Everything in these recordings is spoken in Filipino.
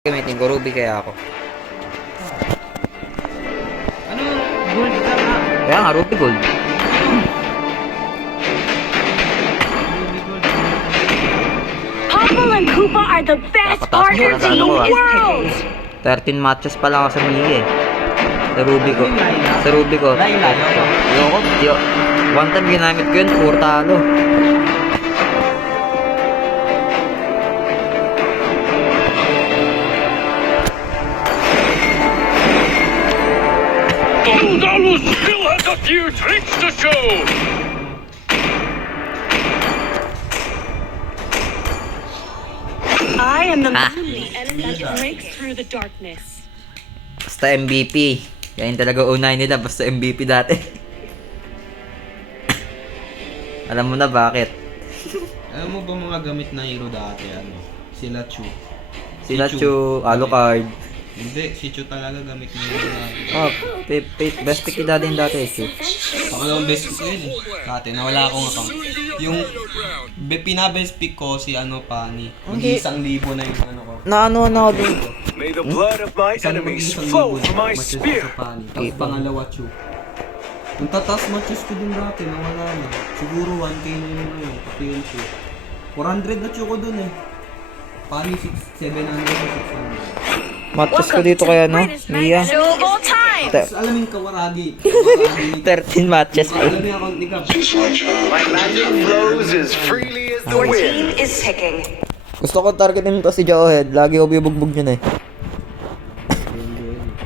Gamitin ko, Ruby kaya ako. Ano? Gold ka nga. Kaya nga, Ruby Gold. Ruby gold. Popple and Koopa are the best Tapos partner na team in ako, the world! 13 matches pa lang ako sa Mii eh. Sa Ruby ko. Ano yung Layla? Sa Ruby ko. Layla, yoko. Yoko. One time ginamit ko yun, puro talo. Donald still has a few tricks to show! I am the Ah. only enemy that breaks through the darkness. Basta MVP. Yan talaga unahin nila, basta MVP dati. Alam mo na bakit. Alam mo ba mga gamit na hero dati, ano? Sila Chu. Sila Si Chu, Alucard. Hindi, si Chu talaga gamit na hero dati. Oh, best pick ni daddy yung dati, Chu. Pangalawang best pick ko yun eh. Dati, nawala akong account. Yung pinabest pick ko si ano pa ni. Hindi. 1,000 na yung ano ko. Naano na ako dun. May the blood of my enemies flow from my spear! Tapos pangalawa Chu. Yung tatas matches ko dun dati, nawala na. Siguro 1K na yun ngayon, pati yun Chu. 400 na Chu ko dun eh. Pani 700 600. Matches ko dito kaya, no? Mia. Show of all time! Tapos alamin kawaragi. Kawaragi. 13 matches pa. Alam niya account ni Gab. My magic flows as freely as the Your wind! team is picking. Gusto ko targetin to si Joehead. Lagi ko bibugbog yun eh.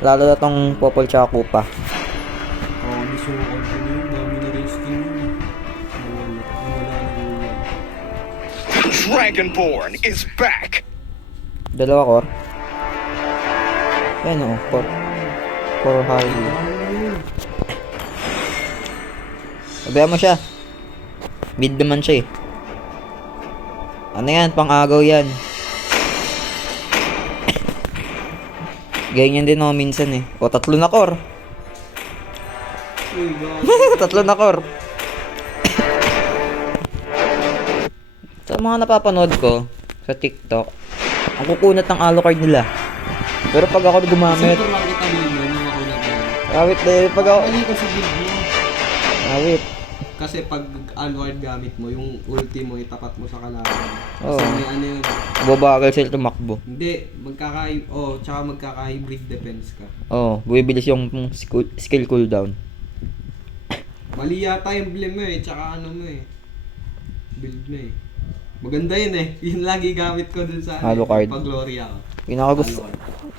Lalo na tong Popol tsaka Koopa. Oo, gusto ko continue. Dami na rin skin yun. Nawala na yun. Dragonborn is back! Dalawa core. Yan o, core Harley. Sabihan mo siya. Mid naman siya eh. Ano yan? Pang-agaw yan. Ganyan din ako minsan eh. O, 3 na core. Uy, God. 3 na core. Sa mga napapanood ko sa TikTok, ang kukunat ng Alucard nila. Pero pag ako gumamit, Center lang kita naman yung ako na gano'n. awit eh, pag ako, Mali ko sa build mo. awit. Kasi pag Alucard gamit mo, yung ulti mo, itapat mo sa kalaban. Oo. Kasi may ano yun. Bubagal sila tumakbo. Hindi, tsaka magkaka-hybrid defense ka. Oh, bumibilis yung skill cooldown. Mali yata yung emblem mo eh, tsaka ano mo eh. Build mo eh. Maganda yun eh. Yun lagi gamit ko dun sa Alucard. pag Gloria ko. Pinakagusto.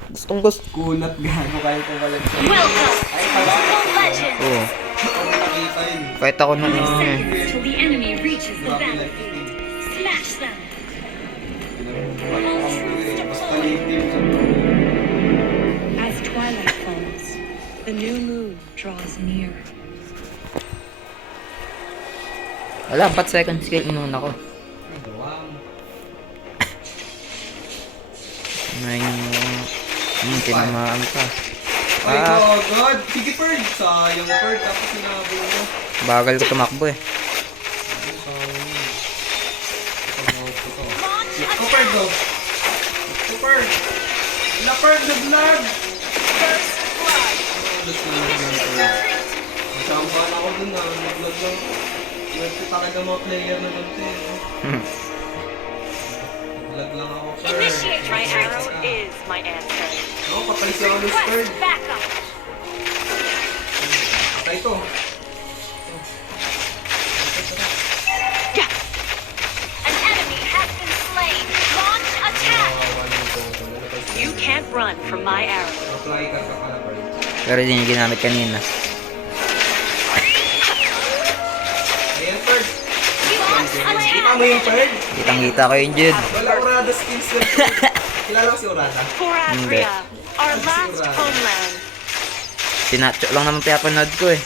Gustong. Kunat gago kayo kung walang sa Welcome to Mobile Legends! Oo. nakita yun. Kahit ako nung ano eh. Till the enemy reaches the Grabe valley. like yun. Smash them! Basta native sa As twilight falls, the new moon draws near. Wala, 4 second skill inuna ko. Wow. May tinamaan pa. Ay, Ah, oh God! Sige, Bird! Sayang, Bird. Tapos sinabo mo. bagal ko tumakbo eh. Ay, sayang yun. Pag-out ko to. Go, Bird, go! Go, Bird! Wala, Bird! Nag-lag! Tapos nag-lag ko. Masampan ako dun ah. Nag-lag lang. Swerte talaga mga player na ganito eh. Nag-lag lang ako, Bird. Initiate my arrow is my answer. Ako, papalis ako ng Bird. Request backup! Patay to. An enemy has been slain! Launch attack! You can't run from my arrow. Apply ka sa pala, Bird. Pero din yung ginamit kanina. Ayan, Bird. Launch Kita attack! mo yung Bird? Kitang-kita ko yun, Jude. Wala Urada skills na. Kilala ko si Urada. For Adria, our last homeland. Sinatcho lang naman pinapanood ko eh.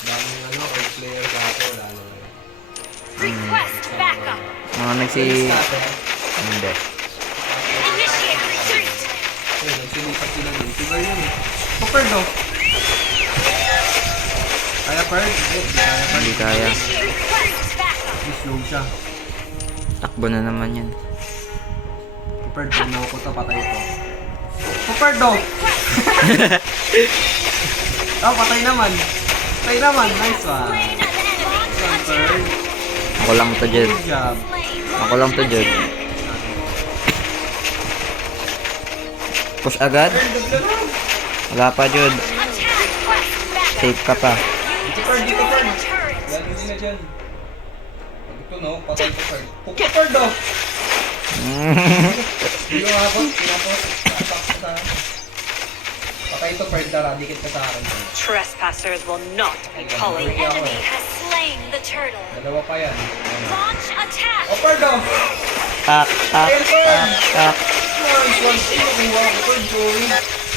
Daming ano, old player dati. Wala na. Request backup! Mga nagsi... Alis natin. Hindi. Initiate retreat! Ayun, nagsilipat sila din. Silver yun eh. Popper no? Kaya Bird? Hindi kaya Bird. Hindi kaya. Initiate request backup! Slow siya. Takbo na naman yan. Bird, pag nakuha ko patay ito. Bird, oh! Oh, patay naman. Patay naman. Nice one. Bird. Ako lang to, Jed. Good job. Ako lang to, Jed. Push agad? Wala pa, Jed. Safe ka pa. Bird, dito, Bird. Yan, hindi na dyan. Pag ito, no? Patay ko, Bird. Bird, oh! Hindi ko abot. Pinapos. Patay ito, Bird. Tara, dikit ka sa akin. Trespassers will not be An tolerated. enemy has slain the turtle. Dalawa pa yan. Launch attack. Oh, Bird, oh! Tak, tak, tak, tak. Nice one. Sino kuha ko, Bird, Joey?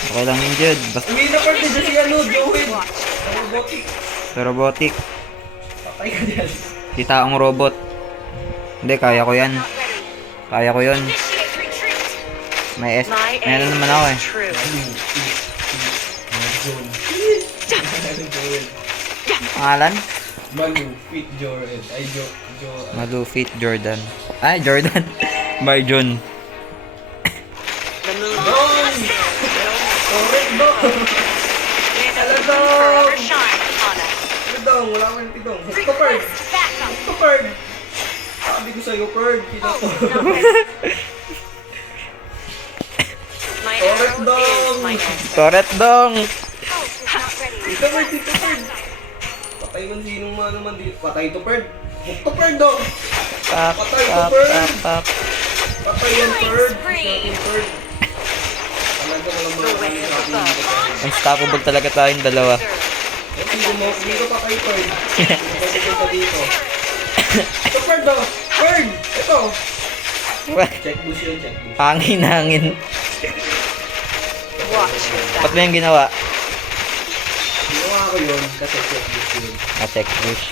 Okay lang yun, Jed. Basta Uwi na, Bird. Dito si ano, Joey. Robotic. sa robotic. Patay ka dyan. Si taong robot. Hindi, kaya ko yan. Kaya ko yun. Initiate retreat. May My may ano aim naman ako eh. is true. Pangalan? Malu, Fit Jordan. Ay, Malu Fit Jordan. Ay, Jordan. By John. The moon Correct daw. may the moon forever shine upon us. Ano daw? Wala kang pitong. Ito, Bird. Request backup. Ito, Bird. Sabi ko sa'yo, Bird. Kita to. My Correct arrow daw. is my answer. Toret dong. Dito, Bird. Dito, Bird. Patay man sinong man naman dito. Patay ito, Bird. Ito, Bird, daw. Tap, Patay ito, tap, Bird. tap, tap. Patay yan, Bird. Shocking, Bird. Talaga walang mga kami sa akin dito. Unstoppable talaga tayong dalawa. Eh, sige mo. Dito patay, Bird. Patay ka dito. Ito, Bird, daw. Bird. Ito. Check boost yun, check boost. Hangin, hangin. Watch your Ba't back. mo yung ginawa? Ginawa ko yun kasi check boost yun. Check push.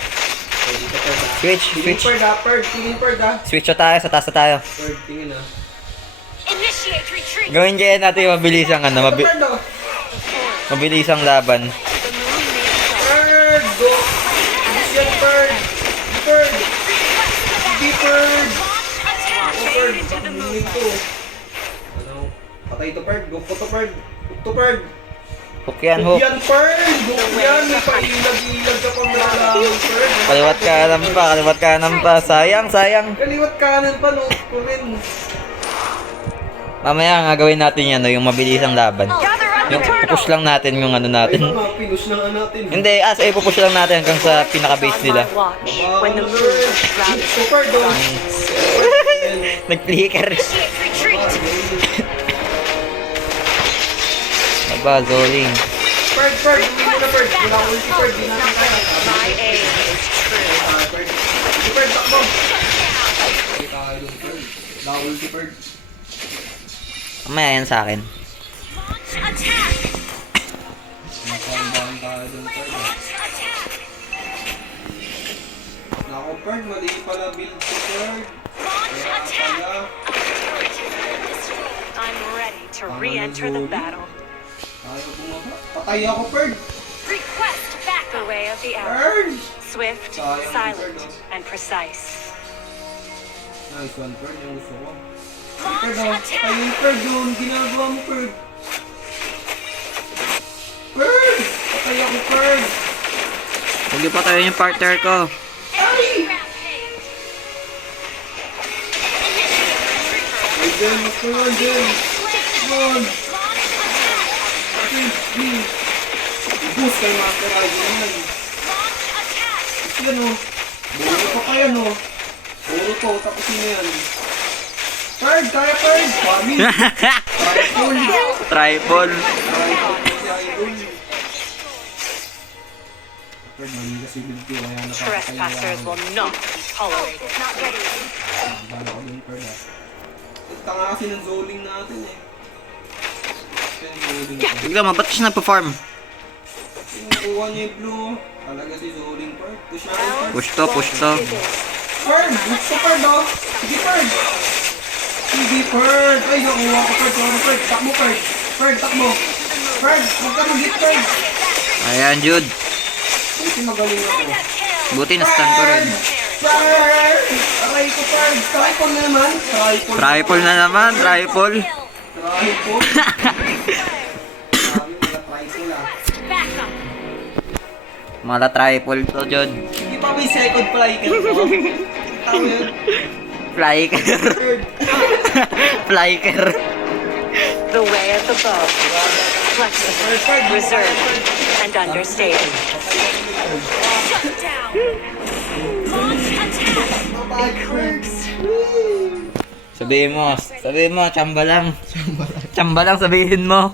So, dito, Bird, ah. Switch, Tingin, switch. Bird, ah. Bird, tingin, Bird, ah. Switch na tayo, sa taas na tayo. Bird, tingin, ah. Initiate retreat. Gawin kaya natin yung mabilisang ano, Ito, Bird, ah. mabilisang laban. The moon may fall. Bird, go. Boost yan, Bird. Bird. Hindi, Bird. Attack. Ako, Bird. Tingin to. Ano? Patay ito, Bird. Go po to, Bird. Hook to, Bird. Hook yan, Hook hook. yan, Bird. Hook yan. May pailag-ilag ka pang nalalang, Bird. Kaliwat kanan pa, kaliwat kanan pa. Sayang, sayang. Kaliwat kanan pa, no? Ko rin. Mamaya nga gawin natin yan, no, yung mabilisang laban. Gather up the Yung turtle. pupush lang natin yung ano Ay, natin. mga pinush na nga natin. Hindi, ipupush lang natin hanggang sa pinaka-base nila. On my watch, Wow, when the moon Bird. rounds. Super, do. Nag-flicker. Initiate retreat. Aba, Zoling. Bird, Bird. Hindi mo na, Bird. Wala ko ulti, Bird. Di natin kaya. My aim is true. Bird. Si Bird, takbo. Ay, tayo, Bird. Wala ko ulti, Bird. Mamaya yan sa akin. Launch attack. Nakakambahan tayo dun, Bird. Launch attack. Nako, Bird. Mali pala build ko, Bird. Launch Kaya attack. pala. I'm ready to re-enter the battle. Tayo bumaba. Patay ako, Bird. Request back. The way of the arrow. Bird. Swift, Sayang, silent, Bird, and precise. Nice one, Bird. Yung gusto ko. Launch Bird, attack. ayun, Bird. Yun, ginagawa mo, Bird. Bird! Patay ako, Bird. Huwag pa tayo yung partner ko. Enemy rampage. Ay, Jen, mas ko yun, Jen. Come on. Launch attack. Please, please. Boost kay Master Raiden yan. Launch attack. Kasi yan, oh. Buro pa pa yan, oh. Buro po, tapusin na yan. Bird, kaya, Bird. Farming. Tripod. Tripod. Tripod si Idol. Bird, mali kasi build ko, kaya nakakatayo Trespassers ako. will not be tolerated. Not ready. Bala ko dun, Bird, ah. Tanga kasi ng zoling natin, eh. Yan, zoling ko. Tignan mo, ba't siya nagpa-farm? Kinukuha niya yung blue. Talaga si zoling, Bird. Push na rin, Bird. Push to, push to. Bird! Gusto, Bird, oh! Sige, Bird! Sige, Bird! Ay, nakuha ko, Bird. Sorry, Bird. Takbo, Bird. Bird, takbo. Bird, huwag ka mag-hit, Bird. Ayan, Jude. Buti magaling ako. Buti na-stun ko rin. Carry. Bird! Aray ko, Bird! Tripod na naman! Tripod! Triple na naman, triple. Tripod! Sabi nila tripod ah. Backup. Mala triple to, Jod. Hindi pa may second fliker ko. Tao yun. Flyker. Flyker. The way of the bow. Flexible, reserved, and understated. Shut down. Launch attack. Eclipse. Sabihin mo, tsamba lang. Tsamba lang sabihin mo.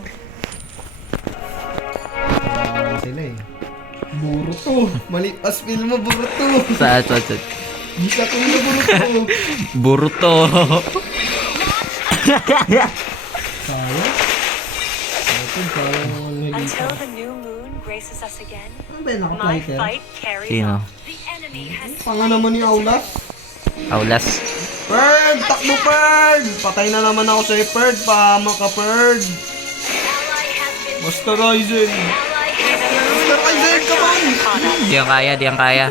Sila eh. Buro to. Mali pas film mo, buro to. Saan. Di ka kung na buro to. Buruto. Kaya? Kaya naman naging Until the new moon graces us again, Ano ba yun, my naka-fliker? fight carries Sino? on. The enemy has Panga naman ni Aulas. Aulas. Bird! Takbo, Bird! Patay na naman ako sa'yo, Bird. Pahama ka, Bird. ally has been Basta Ryzen. ally has Basta Ryzen, come on! Di ang kaya.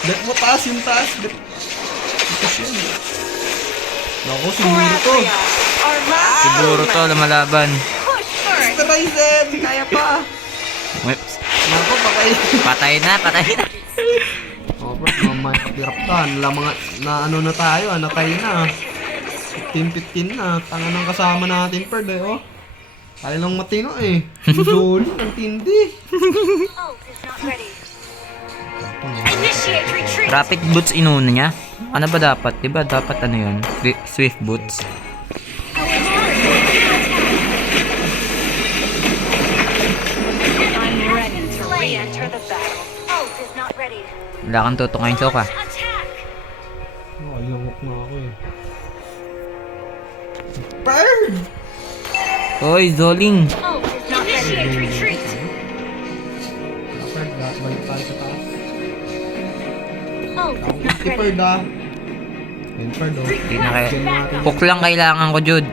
Ba't mo taas yung taas? Ba't yan? Naku, for siguro to. Athrea. Our last Siguro to, lumalaban. push first. Basta Ryzen! Kaya pa. Whips. Naku, Patay na. Oh, bro, mamahirap ka. Mga, na ano na tayo, nakay na. 15-15 na. Tanga ng kasama natin, Bird eh, oh. Tayo lang matino eh. Zoli, ang tindi. Ult is not ready. Initiate retreat. Rapid boots inuna niya. Ano ba dapat? Diba dapat ano yun? Swift boots. I'm ready to re-enter the battle. Ult is not ready. Wala kang tutungayin so ka. Attack. Oh, yamok na ako eh. Bird! Hoy, Zoling. Ult is not ready. Initiate retreat. Bird, balik tayo sa taas. Ult is not Si ready. Bird ah. Yan, Bird oh. Hindi na kaya. Bigyan natin. Hook lang kailangan ko, Jude.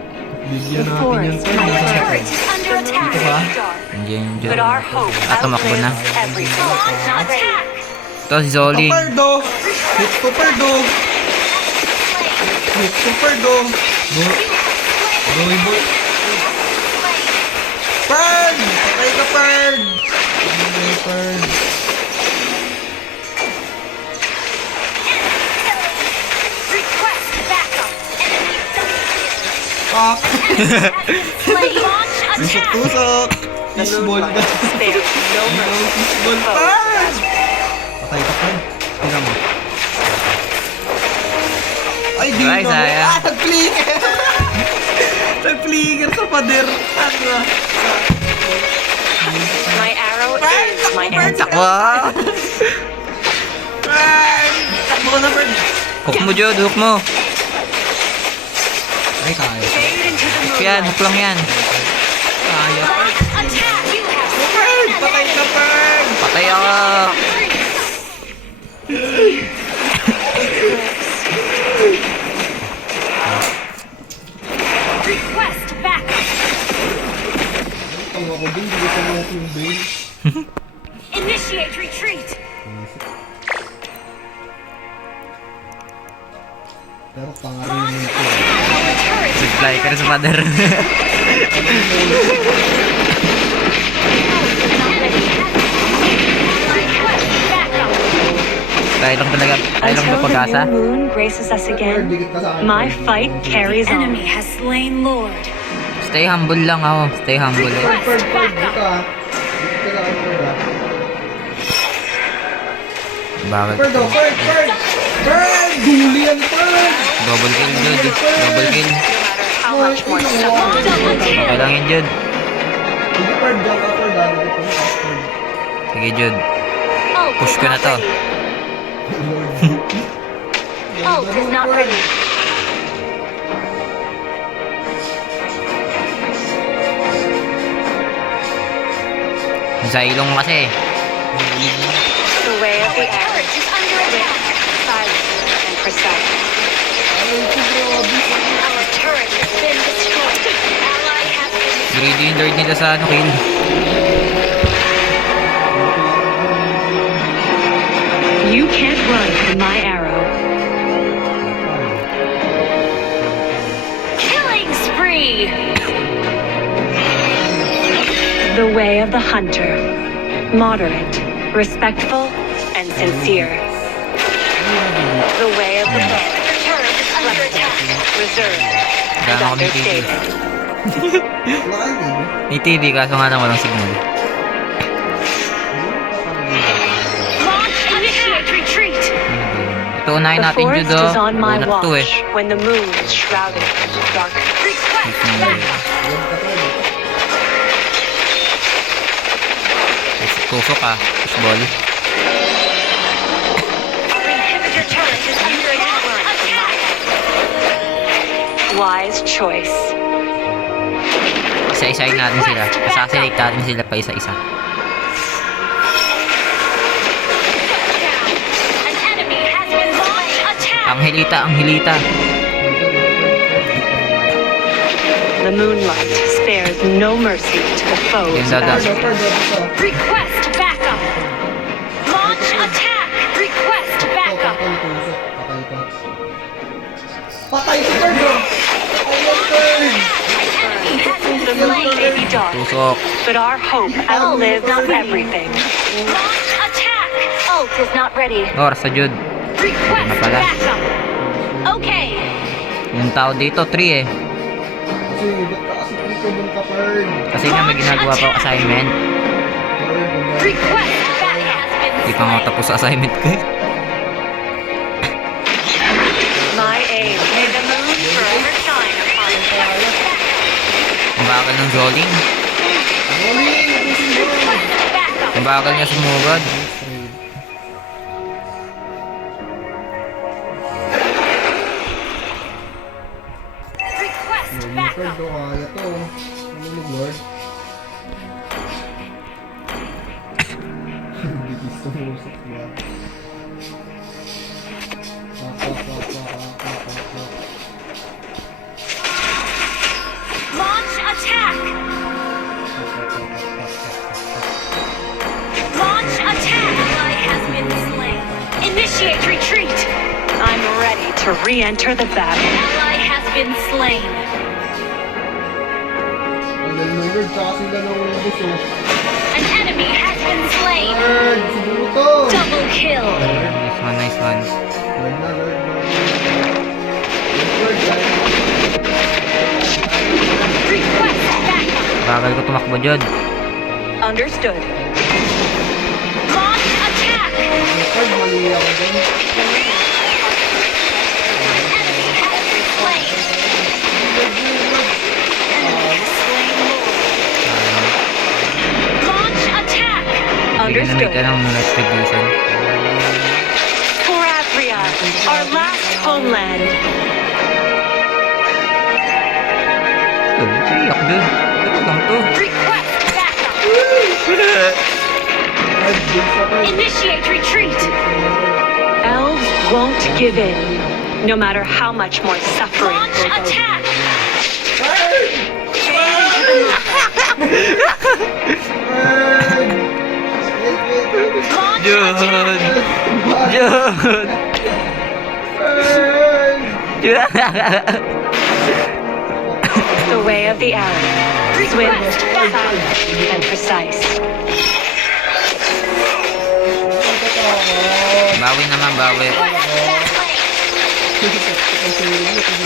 Bigyan The natin yan, forest, Bird. our Nasa turret second. is under attack. Dito ba? Andiyan yung But Jude. our hope Tumakbo na. outlives everything. Attack. Ito si Zoling. Bird oh! Hit ko, Bird oh! Hit ko, Bird oh! Boy, boy. Bird! Patay ka, Bird! Patay, Bird. Request backup. Enemy Pak! slain. Launch attack. Tusok-tusok! Fishball ka. There is no mercy. Fishball, Bird! Patay ka, Bird. Tingnan mo. Ay, di Ay, na. sayang. Ah, nag-flicker! Nag-flicker sa pader. Ano? My arrow is my answer. Takwa! Bird! Takbo ka na, Bird. Hook mo, Jude. Hook mo. Ay, kaya. Fade into the Hook yan. Hook lang yan. Kaya. Launch attack. You have Bird! Patay ka, Bird! Patay ako. Request backup. Tawag ako din, hindi ko tawag yung bail. Initiate retreat. Pero pangarin mo ito. Our turret is Fly ka rin sa father. request backup. Tayo lang talaga. Tayo lang Until the pag-asa. new moon graces us again, my fight carries on. Enemy has slain Lord. Stay humble lang ako. Stay humble. Request backup. Dito ka lang, Bird ah. Bakit? Bird oh, Bird! Bird! Bird! Duli yan, Bird! Double kill, Jude. Double kill. No matter how much more suffering. Okay lang yun, Jude. Sige, Bird, diyan ka, Bird ah. Dito ka, Bird. Sige, Jude. Ult Push is ko na not to. ready. Ult is not ready. Zailong kasi. The way of the air is under attack. Silent and precise. Our turret has been destroyed. Ally has been Greedy yung lord nila sa ano, kill. You can't run from my arrow. Killing spree! The way of the hunter. Moderate, respectful, and sincere. The way of the bow. Turret is under attack. Reserved and Gano'n kami TV. understated. May TV kaso nga lang walang signal. Launch, initiate retreat. Ito unahin The natin forest Judo. is on my Unat to eh. watch when the moon is shrouded in dark. Request backup. Tusok ah. Fishball. Inhibitor turret is under attack. Wise choice. Isa-isahin natin sila. Assassinate natin sila pa isa-isa. An enemy has been launched. Attack. Ang hilita. The moonlight spares no mercy to the foes. Yung dadas. Request backup. Launch attack. Request backup. Patay si Bird, bro! An enemy has been slain. May be dark, Tusok. but our hope outlives everything. Launch attack. Ult is not ready. Oras sa Jud. Request Ano pala? backup. Okay. Yung tao dito, 3 eh. Kasi, ba't ka kasi pumunta ka, Bird? Kasi nga may ginagawa pa ako assignment. Request backup has been Hindi pa nga slain. tapos sa assignment ko eh. My aim. May the moon forever shine upon us. Ang bakal ng Zoling. Request backup. Ang bakal niya sumugod. Request Bird, backup. kaya to. Ano mo, Lord? Hindi sumusok ba? Launch attack. Launch attack. Ally has been slain. Initiate retreat. I'm ready to re-enter the battle. Ally has been slain. Ang Lord, tsaka sila ng buso. An enemy has been slain. Bird, siguro to! Double kill. Nice one. Lord na, Lord na. Bird, kaya mo. Request backup. Bakal ko tumakbo Jud. Understood. Launch attack. Bird, mali ako dun. Enemy has been slain. Enemy has slain more. Launch attack. Ginamit ka Understood. ng retribution. For Avria, our last homeland. Iyak Jud. Ganun lang to. Request backup. Bird, big sa Bird. Initiate retreat. Elves won't give in, no matter how much more suffering. Launch attack. Bird! Wait. Launch Jud. attack. Jud. Bird! The way of the arrow. Swift, silent, and precise. Bawi naman, bawi.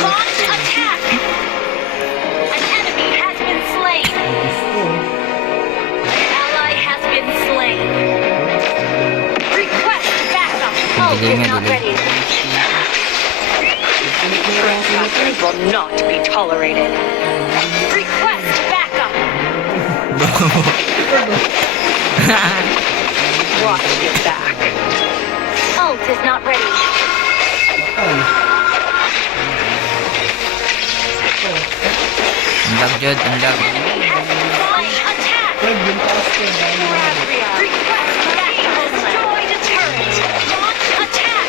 Launch attack. An enemy has been slain. An ally has been slain. Request backup. Ult is not ready. Trespassers will not be tolerated. Request backup. Watch your back. Ult is not ready. Unlag Jud, unlag. Launch attack. Request backup. Destroy the turret. Launch attack.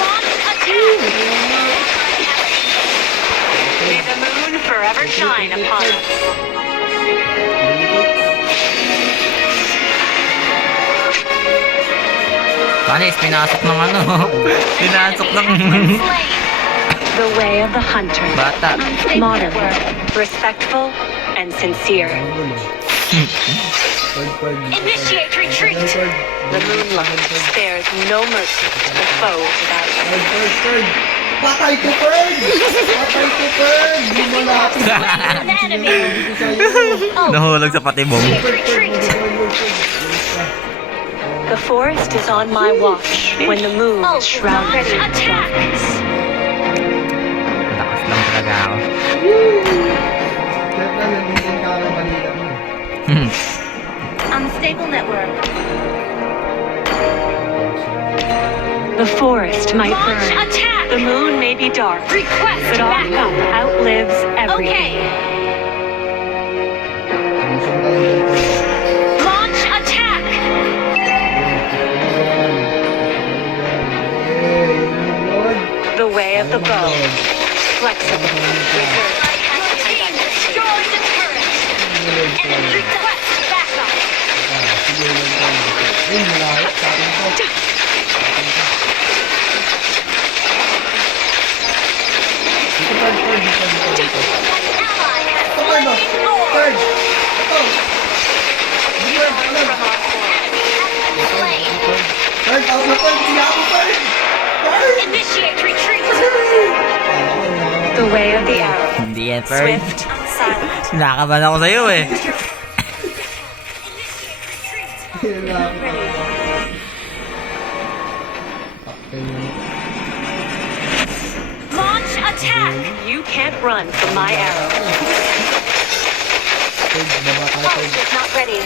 Launch attack. May the Panis, pinasok ng ano. Pinasok ng The way of the hunter. bata. Modern, respectful, and sincere. Initiate retreat. The moonlight spares no mercy to the foe without Bird. Patay ko, Bird! Patay ko, Bird! Di mo lapit. an enemy. Dito sa'yo. Nahulog sa patibong. Retreat. The forest is on my watch when the moon is shrouded in darkness. Malakas lang talaga ako. Kaya na, nandito ka lang balila mo. Unstable network. The forest might burn. The moon may be dark. But our love outlives everything. Launch attack! The way of the bow. Flexible. Reserved. Destroy the turret! And request backup! Ay, malawak sa akin to. Dito, Bird. Dito. Ally has Ito, Bird, oh. Bird. Ito. Bird, ano? Bird, out na, Bird. Siya ako, Bird. Bird. Initiate retreat! The way of the arrow. Hindi yan, Ferg. Swift, silent. Nakaban ako sa'yo eh. Launch attack! You can't run from my arrow. Boat is not ready.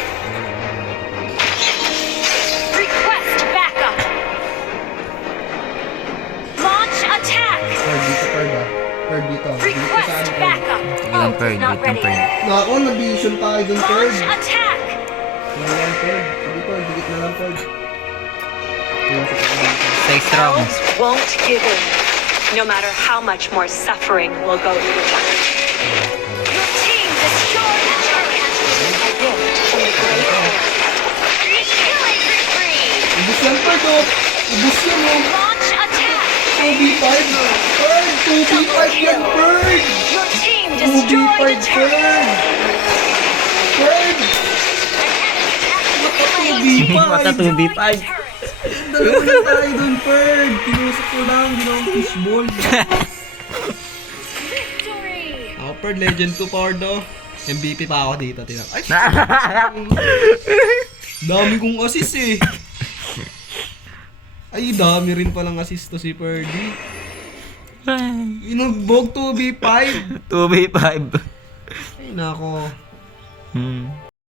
Request backup. Launch attack! Bird, dito, Bird, ah. Bird, dito. Dito sa Request ano, Bird. backup. Ilang Boat Ferg, is not itong ready. Ferg. Nako, na-vision tayo dun, Bird. Launch attack! Ayan, Bird. Sige, Bird. Dikit na lang, Bird. Ayan, sige, Bird. Stay strong. Elves won't give in, no matter how much more suffering will go through. Your team destroyed the turret. A gift from the great forest. Killing spree. Ubus yan, Bird, oh. Ubus yan, oh. Launch attack. 2v5. Bird, 2v5 yan, Bird. Your team 2v5, destroyed the turret. Bird. Bird. Mata 2v5. Dalawa na tayo dun, Bird. Pinusok ko lang, ginawang fishball. Victory. Ako, Bird, legend 2 power do. MVP pa ako dito, tinak. Ay, dami kong assist eh. Ay, dami rin palang assist to si Ferdy. Inugbog 2v5. 2v5. Ay, nako.